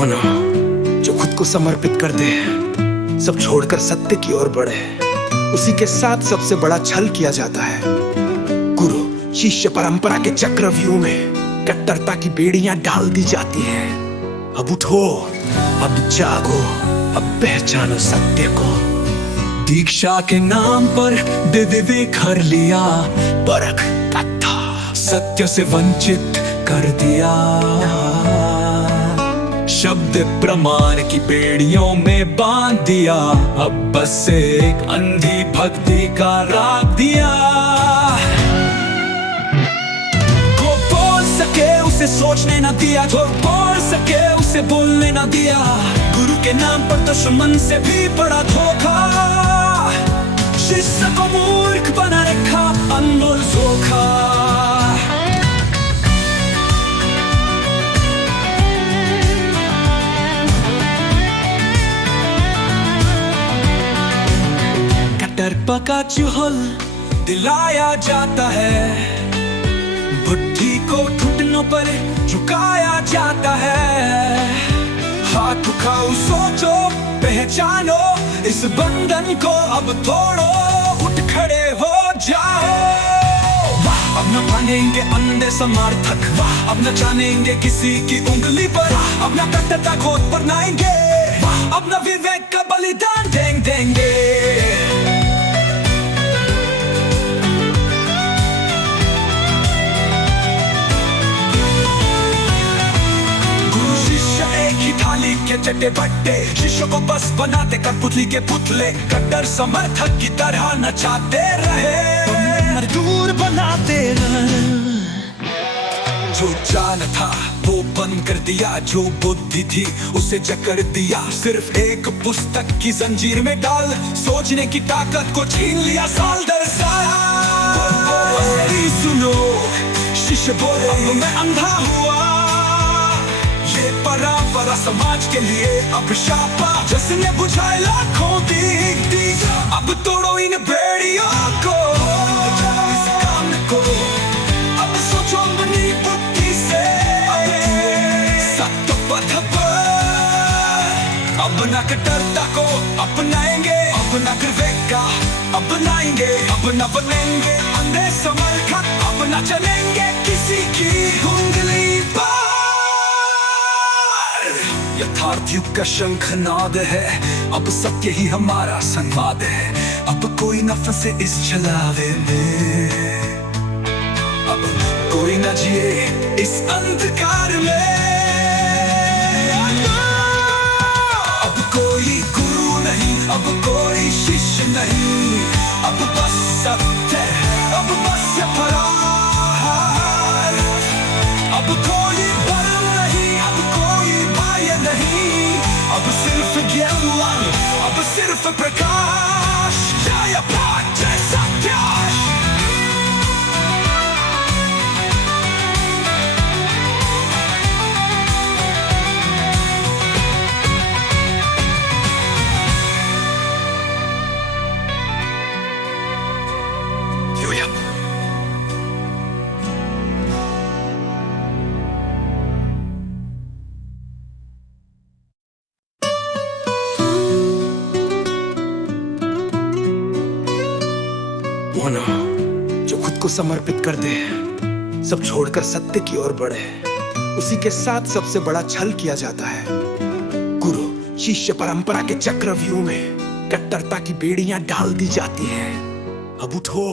वो ना जो खुद को समर्पित कर दे, सब छोड़कर सत्य की ओर बढ़े, उसी के साथ सबसे बड़ा छल किया जाता है। गुरु शिष्य परंपरा के चक्रव्यूह में कट्टरता की बेड़ियां डाल दी जाती हैं। अब उठो, अब जागो, अब पहचानो सत्य को। दीक्षा के नाम पर विवेक हर लिया, परख तथा सत्य से वंचित कर दिया। शब्द प्रमाण की बेड़ियों में बांध दिया, अब बस एक अंधी भक्ति का राग दिया। जो बोल सके उसे सोचने न दिया, जो बोल सके उसे बोलने न दिया। गुरु के नाम पर दुश्मन से भी बड़ा धोखा, शिष्य को मूर्ख बना रखा, अनमोल धोखा। कट्टरपा का चुहल दिलाया जाता है, बुद्धि को घुटनों पर झुकाया जाता है। हाथ उठाओ, सोचो, पहचानो इस बंधन को, अब तोड़ो, उठ खड़े हो जाओ। अब न मानेंगे अंधे समर्थक, अब न जानेंगे किसी की उंगली पर, अब न कट्टरता खोद पर नाएंगे, अब न विवेक का बलिदान देंगे। थाली के चट्टे बट्टे शिष्यों को बस बनाते कठपुतली के पुतले, कट्टर समर्थक की तरह नचाते रहे, दूर बनाते रहे। जो जान था वो बंद कर दिया, जो बुद्धि थी उसे जकड़ दिया। सिर्फ एक पुस्तक की जंजीर में डाल, सोचने की ताकत को छीन लिया साल दर साल। सुनो शिष्य बोल, अब मैं अंधा हुआ, परंपरा समाज के लिए अभिशाप, जिसने बुझाए लाखों दीप। अब तोड़ो इन बेड़ियों को, इस काम को, अब सोचो अपनी बुद्धि से, सत्य पथ पर। अब न कट्टरता को अपनाएंगे, अब न विवेक का अपनाएंगे, अब न बनेंगे अंधे समर्थक, अब न चलेंगे किसी की उंगली पर। यथार्थ युग का शंखनाद है, अब सत्य ही हमारा संवाद है। अब कोई न फंसे इस छलावे में, अब कोई न जिए इस अंधकार में। अब कोई गुरु नहीं, अब कोई शिष्य नहीं, अब बस सत्य, अब बस परार। अब कोई बल नहीं, अब कोई माया नहीं, अब सिर्फ ज्ञान, अब सिर्फ प्रकाश। जय पाठ, जय सत्य। वो ना जो खुद को समर्पित कर दे, सब छोड़कर सत्य की ओर बढ़े, उसी के साथ सबसे बड़ा छल किया जाता है। गुरु शिष्य परंपरा के चक्रव्यूह में कट्टरता की बेड़ियां डाल दी जाती हैं। अब उठो,